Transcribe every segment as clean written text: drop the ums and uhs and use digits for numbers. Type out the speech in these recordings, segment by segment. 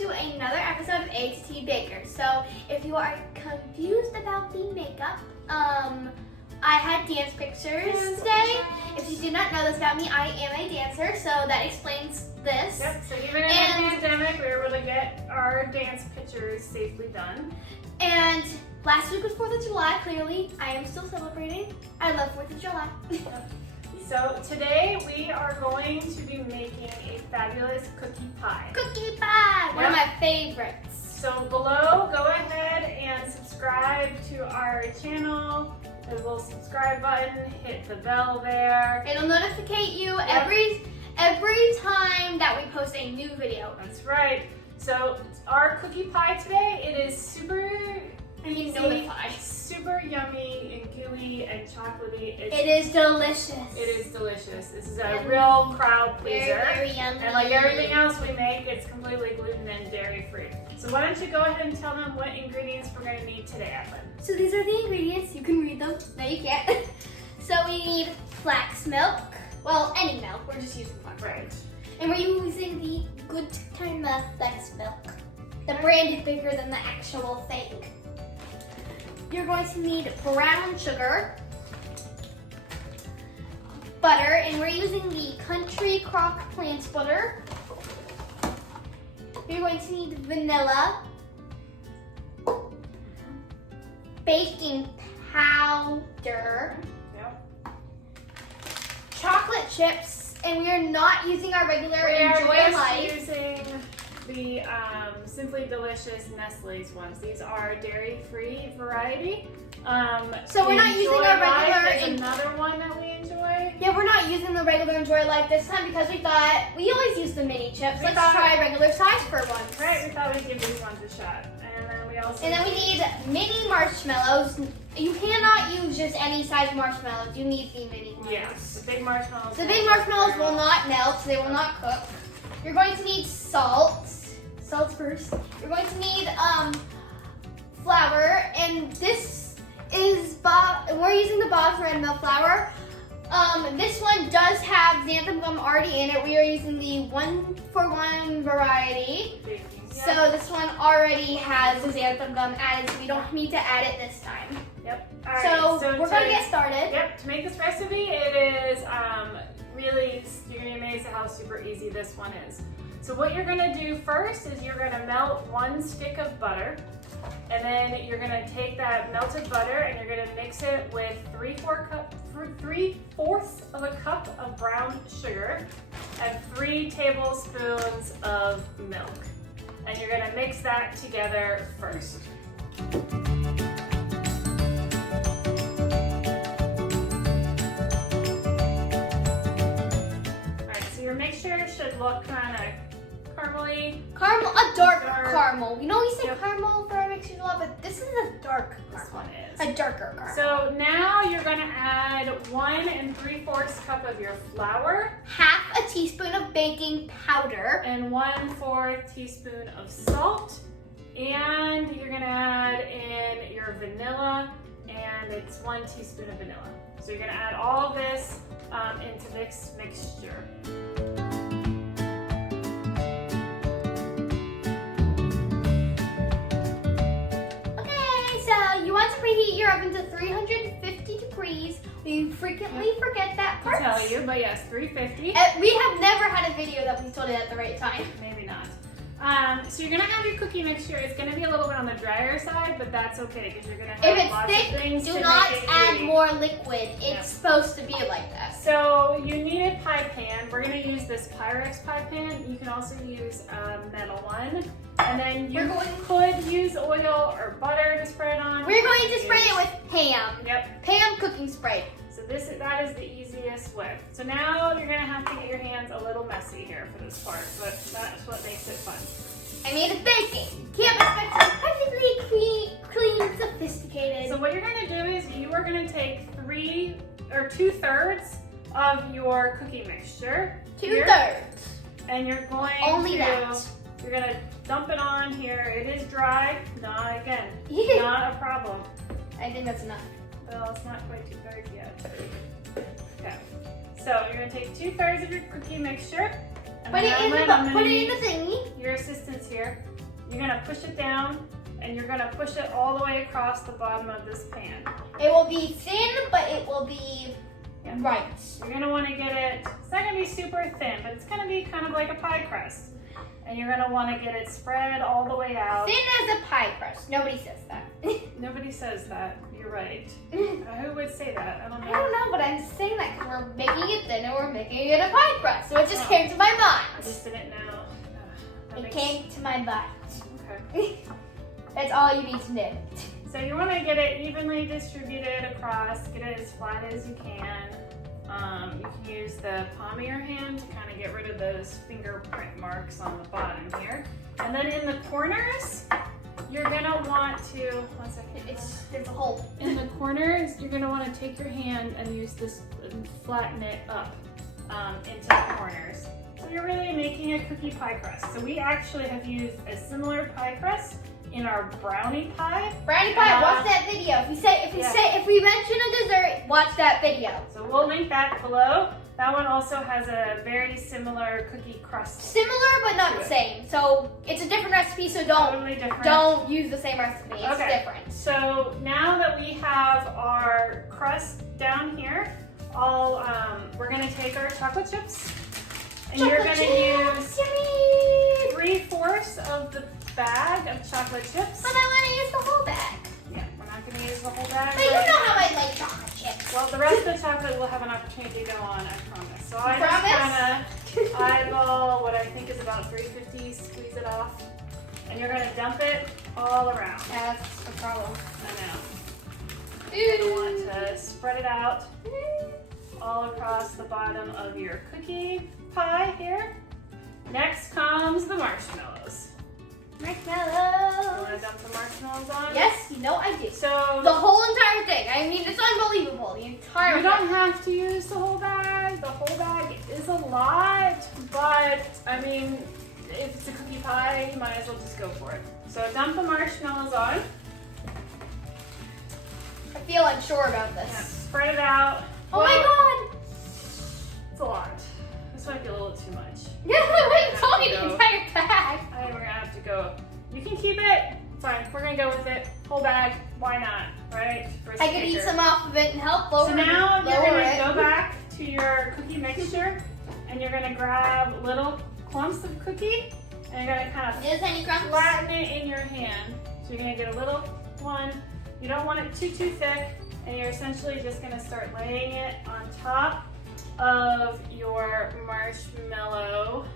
to another episode of A.to.T Baker. So if you are confused about the makeup, I had dance pictures today. If you do not know this about me, I am a dancer, so that explains this. Yep, so even in the pandemic, we were able to get our dance pictures safely done. And last week was 4th of July, clearly. I am still celebrating. I love 4th of July. So today we are going to be making a fabulous cookie pie. Cookie pie, one of my favorites. So below, go ahead and subscribe to our channel. There's a little subscribe button, hit the bell there. It'll notificate you every time that we post a new video. That's right. So our cookie pie today, it is super super yummy and gooey and chocolatey. It is delicious. It is delicious. This is a real crowd pleaser. Very yummy. And like everything else we make, it's completely gluten and dairy free. So why don't you go ahead and tell them what ingredients we're going to need today, Evelyn. So these are the ingredients. You can read them. No, you can't. So we need flax milk. Well, any milk. We're just using flax milk. Right. And we're using the good kind of flax milk. The brand is bigger than the actual thing. You're going to need brown sugar, butter, and we're using the Country Crock plant butter. You're going to need vanilla, baking powder, chocolate chips, and we are not using our regular Enjoy Life. Using the Simply Delicious Nestle's ones. These are dairy-free variety. So we're not using our regular. Is another one that we enjoy. Yeah, we're not using the regular Enjoy Life this time because we thought we always use the mini chips. Let's try regular size for once. Right, we thought we'd give these ones a shot. And then we need mini marshmallows. You cannot use just any size marshmallows. You need the mini ones. Yes, the big marshmallows. The big marshmallows will not melt, so they will not cook. You're going to need salt. Salt first. You're going to need flour, and this is we're using the Bob's Red Mill flour. This one does have xanthan gum already in it. We are using the 1-for-1 variety. So this one already has the xanthan gum added, so we don't need to add it this time. Yep. So we're going to get started. Yep. To make this recipe, it is really, you're going to be amazed at how super easy this one is. So what you're going to do first is you're going to melt 1 stick of butter, and then you're going to take that melted butter and you're going to mix it with 3/4 of a cup of brown sugar and 3 tablespoons of milk. And you're going to mix that together first. Alright, so your mixture should look kind of caramely. A dark caramel. You know we say caramel for our mixtures a lot, but this is a dark caramel. This one is. A darker caramel. So now you're going to add 1 3/4 cup of your flour. Half a teaspoon of baking powder. And 1/4 teaspoon of salt. And you're going to add in your vanilla, and it's 1 teaspoon of vanilla. So you're going to add all of this into this mixture. You want to preheat your oven to 350 degrees. We frequently forget that part. I'll tell you, but yes, 350. We have never had a video that we told it at the right time. Maybe not. So you're gonna have your cookie mixture. It's gonna be a little bit on the drier side, but that's okay because you're gonna have lots of things to make it do not add gooey. more liquid. It's supposed to be like that. So you need a pie pan. We're gonna use this Pyrex pie pan. You can also use a metal one. And then you could use oil or butter to spread on. We're going to spray it with Pam. Yep. Pam cooking spray. So that is the easiest way. So now you're gonna have to get your hands a little messy here for this part, but that's what makes it fun. I made a baking. Can't expect it perfectly clean, sophisticated. So what you're gonna do is you are gonna take 2/3 of your cookie mixture. 2/3. And you're going You're gonna dump it on here. It is dry. Not a problem. I think that's enough. Well, it's not quite 2/3 yet. Okay. So you're gonna take 2/3 of your cookie mixture. Put it in the thingy. Your assistant's here. you're gonna push it down and you're gonna push it all the way across the bottom of this pan. It will be thin, but it will be right. You're gonna wanna get it, it's not gonna be super thin, but it's gonna be kind of like a pie crust. And you're gonna wanna get it spread all the way out. Thin as a pie crust. Nobody says that. Nobody says that, you're right. Who would say that? I don't know. I don't know, but I'm saying that because we're making it thin and we're making it a pie crust. So it just came to my I mind. just didn't know. It came to my butt. Okay. That's all you need to know. So you wanna get it evenly distributed across, get it as flat as you can. You can use the palm of your hand to kind of get rid of those fingerprint marks on the bottom here. And then in the corners, you're gonna want to, one second. There's a hole. In the corners, you're gonna wanna take your hand and use this and flatten it up into the corners. So you're really making a cookie pie crust. So we actually have used a similar pie crust in our brownie pie. Brownie pie, watch that video. If we mention a dessert, watch that video. So we'll link that below. That one also has a very similar cookie crust. Similar, but not the same. So it's a different recipe, so don't use the same recipe. It's different. So now that we have our crust down here, we're gonna take our chocolate chips and you're gonna use 3/4 of the bag of chocolate chips. But I want to use the whole bag. Yeah, we're not going to use the whole bag. But you know how I like chocolate chips. Well, the rest of the chocolate will have an opportunity to go on, I promise. So I just kind of eyeball what I think is about 350, squeeze it off, and you're going to dump it all around. That's a problem. I know. You're going to want to spread it out all across the bottom of your cookie pie here. Next comes the marshmallows. Marshmallows. You want to dump the marshmallows on? Yes, you know I do. So the whole entire thing. I mean, it's unbelievable. The entire You don't have to use the whole bag. The whole bag is a lot, but I mean, if it's a cookie pie, you might as well just go for it. So dump the marshmallows on. I feel unsure about this. Yeah, spread it out. Oh my god! It's a lot. This might be a little too much. Yeah, wait, it's only the entire bag. I think we're gonna have to go. You can keep it. Fine, we're gonna go with it. Whole bag. Why not? Right? I could eat some off of it and help lower it. So now you're gonna go back to your cookie mixture, and you're gonna grab little clumps of cookie, and you're gonna kind of flatten it in your hand. So you're gonna get a little one. You don't want it too thick, and you're essentially just gonna start laying it on top of your marshmallow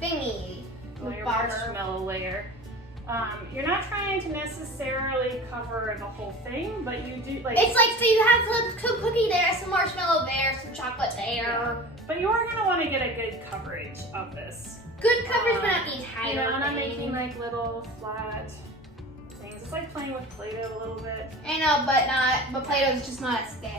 thingy. Your marshmallow layer. You're not trying to necessarily cover the whole thing, but you do like. It's like so you have some cookie there, some marshmallow there, some chocolate there. Yeah. But you are gonna want to get a good coverage of this. Good coverage, but not the entire You know, and I'm thing. making like little flat things. It's like playing with Play-Doh a little bit. I know, but Play-Doh is just not as thick.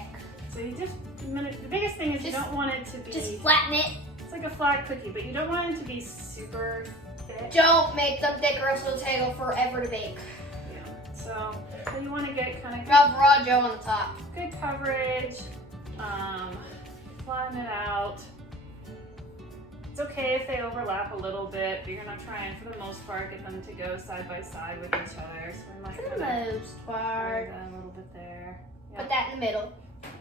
So you just, the biggest thing is you don't want it to be. Just flatten it. It's like a flat cookie, but you don't want it to be super thick. Don't make them thicker, or it'll take forever to bake. Yeah. So you want to get kind of Drop raw dough on the top. Good coverage. Flatten it out. It's okay if they overlap a little bit, but you're not trying for the most part get them to go side by side with each other. So we might For the most part. that a little bit there. Yep. Put that in the middle.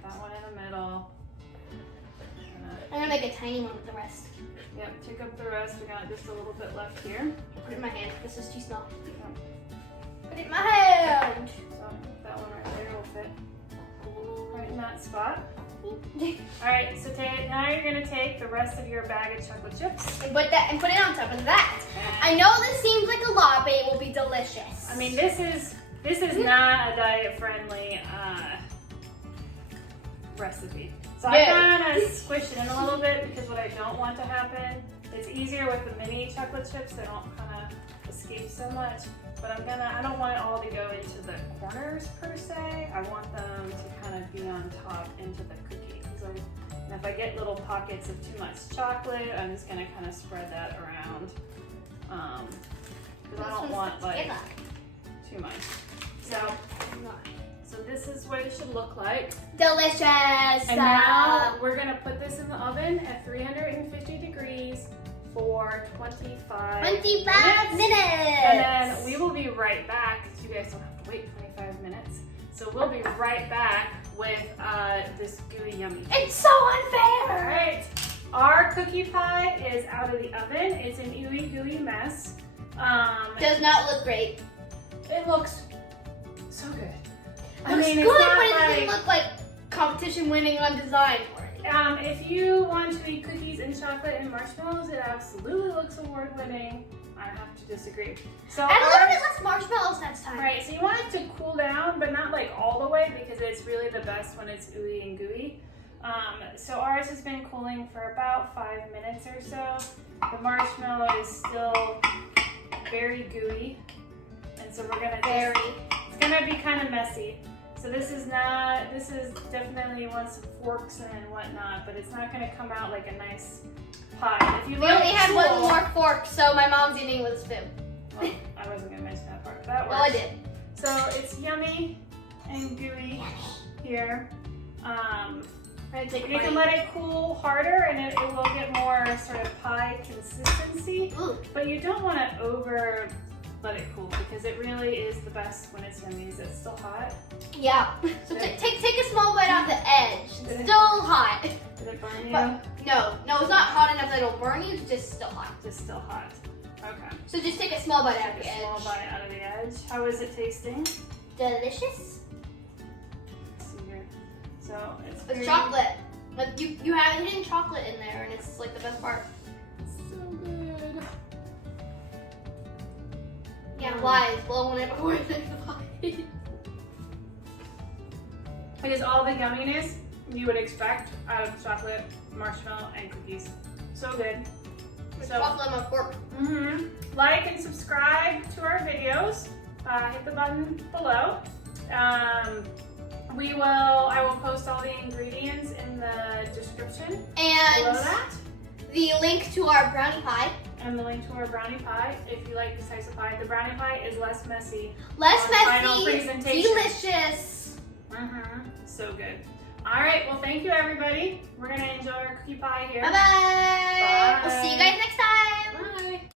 That one in the middle. I'm gonna make a tiny one with the rest. Yep, take up the rest. We got just a little bit left here. Put it in my hand. This is too small. Yep. Put it in my hand. So that one right there will fit right in that spot. All right, so now you're gonna take the rest of your bag of chocolate chips and put it on top of that. I know this seems like a lot, but it will be delicious. I mean, this is not a diet-friendly recipe. So I kind of squish it in a little bit because what I don't want to happen, it's easier with the mini chocolate chips. They don't kind of escape so much. But I don't want it all to go into the corners per se. I want them to kind of be on top into the cookie. And if I get little pockets of too much chocolate, I'm just gonna kind of spread that around. Because I don't want like too much. So this is what it should look like. Delicious. And now we're gonna put this in the oven at 350 degrees for 25 25 minutes. And then we will be right back. You guys don't have to wait 25 minutes. So we'll be right back with this gooey yummy. It's so unfair. All right. Our cookie pie is out of the oven. It's an ooey gooey mess. Does not look great. It looks so good. Looks good, but it doesn't look like competition winning on design. If you want to eat cookies and chocolate and marshmallows, it absolutely looks award winning. I have to disagree. So add a little bit less marshmallows next time. Right, so you want it to cool down, but not like all the way because it's really the best when it's ooey and gooey. So ours has been cooling for about 5 minutes or so. The marshmallow is still very gooey, and so we're gonna it's gonna be kind of messy. So this is definitely wants some forks and whatnot, but it's not gonna come out like a nice pie. If you We only had one more fork, so my mom's eating with a spoon. Well, I wasn't gonna mention that part, but that works. Well, I did. So it's yummy and gooey here. You can let it cool harder and it will get more sort of pie consistency. Ooh. But you don't want to over let it cool because it really is the best when it's yummy. Is it still hot? Yeah. So take a small bite off the edge. It's still hot. Did it burn you? But no, it's not hot enough that it'll burn you. It's just still hot. Just still hot. Okay. So just take a small bite out of the Take a small edge. bite out of the edge. How is it tasting? Delicious. Let's see here. So it's It's chocolate. Like you have hidden chocolate in there, and it's like the best part. so good. Yeah, lies. Blowing it before it's in the pie. It is all the yumminess you would expect out of chocolate, marshmallow, and cookies. So good. With chocolate on my fork. Like and subscribe to our videos. Hit the button below. I will post all the ingredients in the description And below that. the link to our brownie pie. And the link to our brownie pie if you like this type of pie. The brownie pie is less messy. Less Final messy, presentation. delicious. So good. All right, well, thank you, everybody. We're going to enjoy our cookie pie here. Bye-bye. We'll see you guys next time.